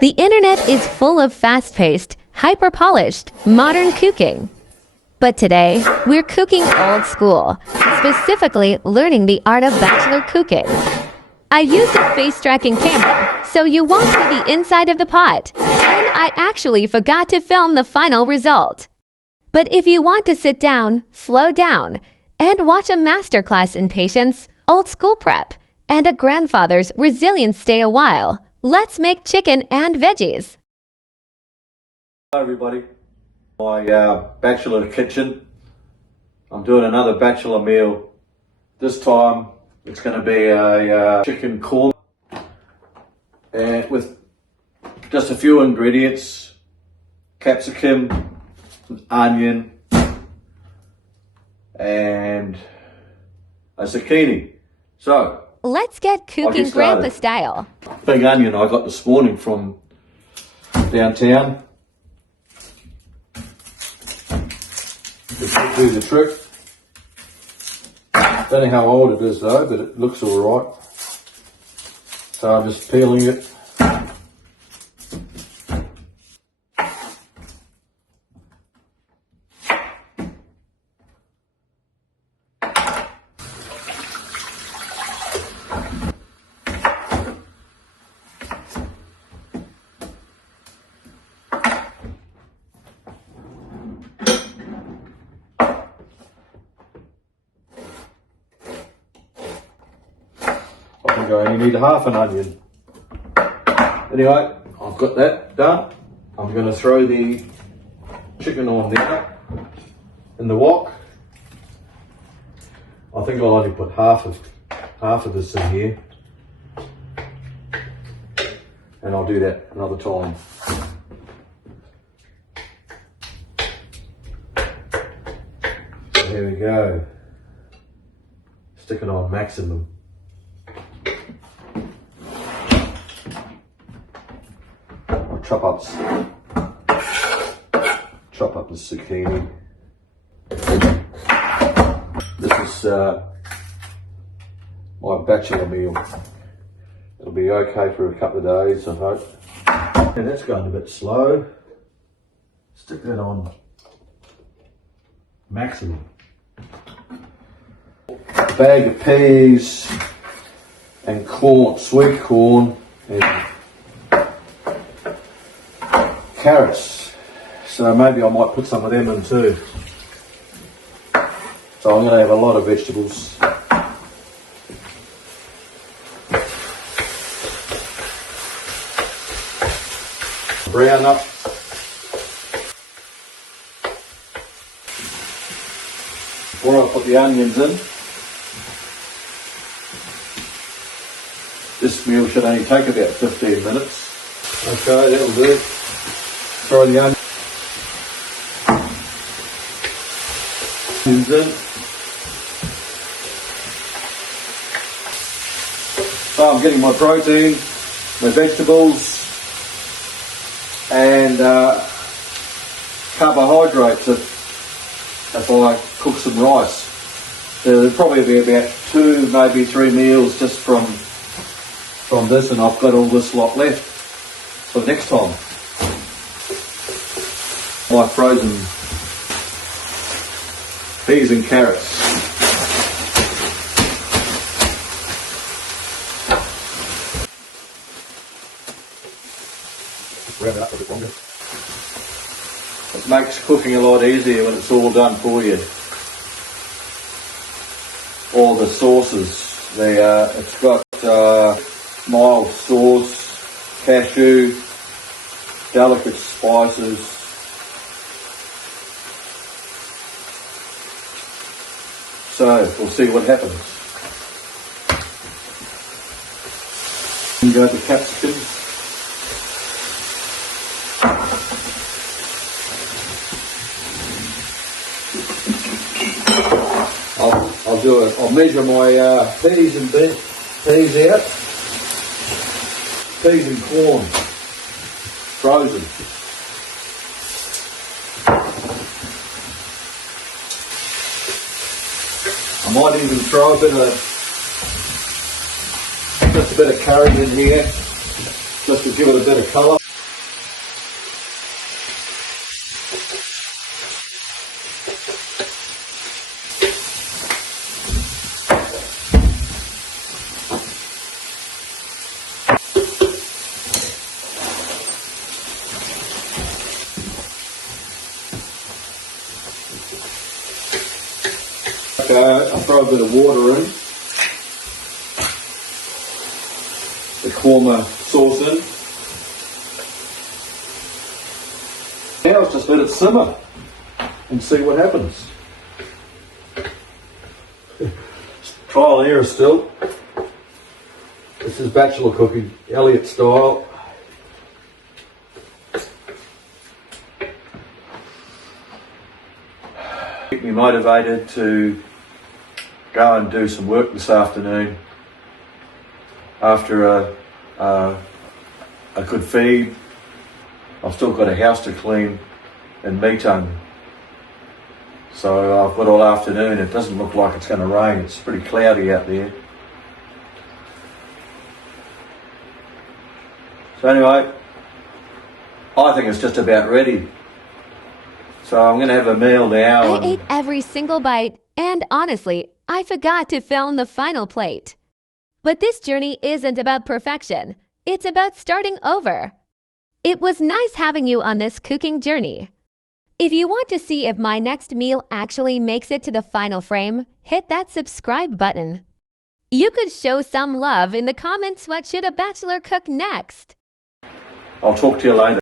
The internet is full of fast-paced, hyper-polished, modern cooking. But today, we're cooking old school, specifically learning the art of bachelor cooking. I used a face-tracking camera, so you won't see the inside of the pot, and I actually forgot to film the final result. But if you want to sit down, slow down, and watch a masterclass in patience, old school prep, and a grandfather's resilience stay a while, let's make chicken and veggies. Hello everybody, my bachelor kitchen. I'm doing another bachelor meal. This time it's going to be a chicken corn and with just a few ingredients: capsicum, onion, and a zucchini. So Let's get cooking grandpa style. big onion I got this morning from downtown. It should do the trick. Don't know how old it is though, but it looks alright. So I'm just peeling it. I think I only need half an onion. Anyway, I've got that done. I'm going to throw the chicken on there in the wok. I think I'll only put half of this in here, and I'll do that another time. So here we go. Stick it on maximum. Chop up the zucchini. This is my bachelor meal. It'll be okay for a couple of days, I hope. And that's going a bit slow. Stick that on maximum. A bag of peas and corn, sweet corn, and carrots, so maybe I might put some of them in too. So I'm going to have a lot of vegetables. Brown up. Before I put the onions in. This meal should only take about 15 minutes. Okay, that'll do. Throw the onions in. So I'm getting my protein, my vegetables, and carbohydrates if I cook some rice. So there'll probably be about 2, maybe 3 meals just from this, and I've got all this lot left for next time. My frozen peas and carrots. Wrap it up a bit longer. It makes cooking a lot easier when it's all done for you. All the sauces, it's got mild sauce, cashew, delicate spices. So we'll see what happens. And go to capsicum. I'll measure my peas out. Peas and corn, frozen. I might even throw just a bit of curry in here, just to give it a bit of colour. Okay, I'll throw a bit of water in. The korma sauce in. Now let's just let it simmer and see what happens. Trial and error still. This is bachelor cooking, Elliott style. Keep me motivated to go and do some work this afternoon after a good feed. I've still got a house to clean in Metung, so I've got all afternoon. It doesn't look like it's going to rain. It's pretty cloudy out there. So anyway, I think it's just about ready. So I'm going to have a meal now. I ate every single bite, and honestly, I forgot to film the final plate. But this journey isn't about perfection. It's about starting over. It was nice having you on this cooking journey. If you want to see if my next meal actually makes it to the final frame, hit that subscribe button. You could show some love in the comments. What should a bachelor cook next? I'll talk to you later.